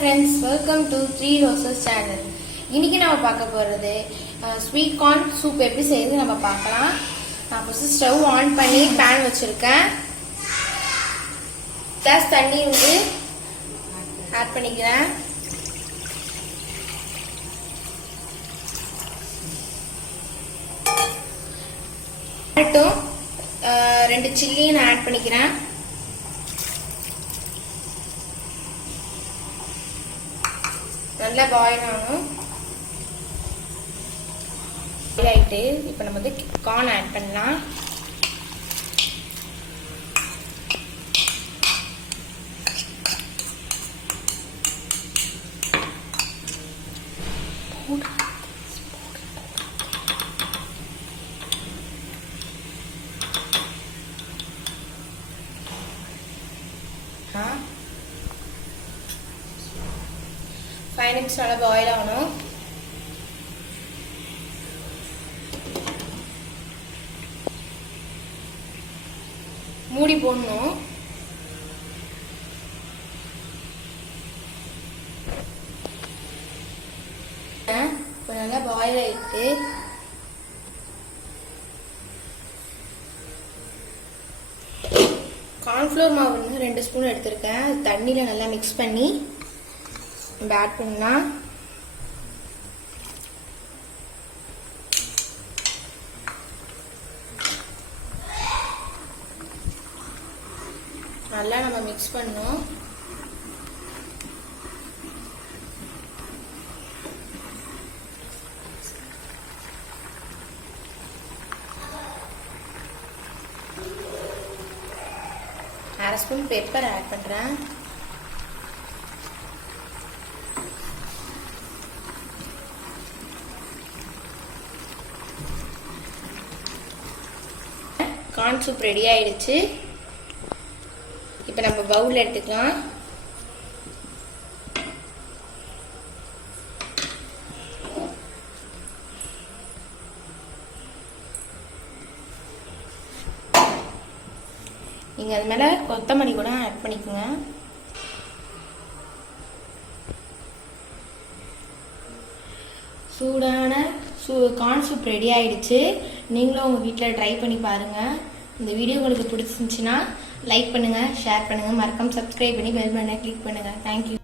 friends, welcome to 3 Roses channel. இன்னைக்கு நாம பார்க்க போறது ஸ்வீட் கார்ன் சூப் எப்படி செய்யறது நம்ம பார்க்கலாம். நான் ஃபர்ஸ்ட் ஸ்டவ் ஆன் பண்ணி pan வச்சிருக்கேன். கிளாஸ் தண்ணி வந்து ஆட் பண்ணிக்கிறேன். ரெண்டு சில்லி நான் ஆட் பண்ணிக்கிறேன். நல்லா பாயில் ஆகணும். ஆயிட்டு இப்போ நம்ம வந்து கார்ன் ஆட் பண்ணலாம். ஃபைவ் மினிட்ஸ் நல்லா பாயில் ஆகணும். மூடி போடணும். இப்போ நல்லா பாயில் ஆயிட்டு கார்ன்ஃப்ளவர் மாவு வந்து 2 ஸ்பூன் எடுத்திருக்கேன். தண்ணியில் நல்லா மிக்ஸ் பண்ணி நம்ம ஆட் பண்ணலாம். நல்லா நம்ம மிக்ஸ் பண்ணணும். அரை ஸ்பூன் பெப்பர் ஆட் பண்றேன். கார்ன் சூப் ரெடி ஆயிடுச்சு. இப்போ நம்ம பவுல் எடுத்துக்கலாம். நீங்க அது மேல கொத்தமல்லி கூட ஆட் பண்ணிக்கோங்க. சூடான கார்ன் சூப் ரெடி ஆயிடுச்சு. நீங்களும் உங்கள் வீட்டில் ட்ரை பண்ணி பாருங்கள். இந்த வீடியோ உங்களுக்கு பிடிச்சிருந்துச்சுன்னா லைக் பண்ணுங்கள், ஷேர் பண்ணுங்கள், மறக்காம சப்ஸ்கிரைப் பண்ணி பெல் பட்டனை கிளிக் பண்ணுங்கள். தேங்க்யூ.